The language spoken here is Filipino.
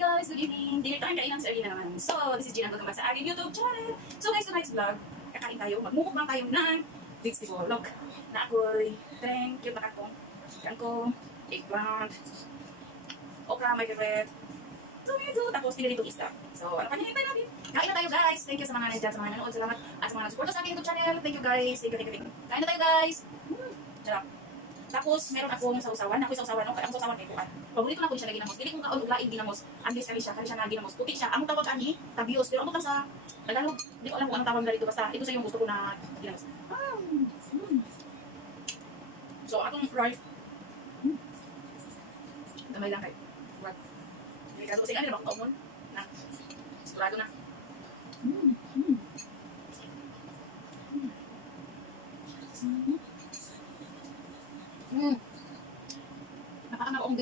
guys, good evening. Dinner time, kainan sa Arena naman. So, this is Gina, welcome back sa aking YouTube channel. So guys, tonight's vlog, kakain tayo, magmumukbang tayo ng vegetable. Look, na ako'y thank you, kangkong, eggplant, okra, my favorite, tomato, tapos pinilitong isda. So, ano pa hinihintay natin? Kain na tayo guys. Thank you sa mga nandiyan, sa mga nanonood, salamat. At sa mga nag-support sa aking YouTube channel. Thank you guys. Thank you. Kain na tayo guys. Sarap. Tapos, meron akong sausawan. Ako yung sausawan. Okay, ang sausawan kay Kuan. Paborito na ko siya na ginamos. Hindi kong kaon uglaing ginamos. Andis kali siya na ginamos. Puti siya. Ang tawag ani, tabios. Pero ang tawag sa Tagalog, hindi ko alam kung anong tawag na dito. Basta, ito sa yung gusto ko na ginamos. So, atong rice. Gamay lang kay. What? Delikado kasi ano na bakong kaumon. Na. Sigurado na. Napakanaong din.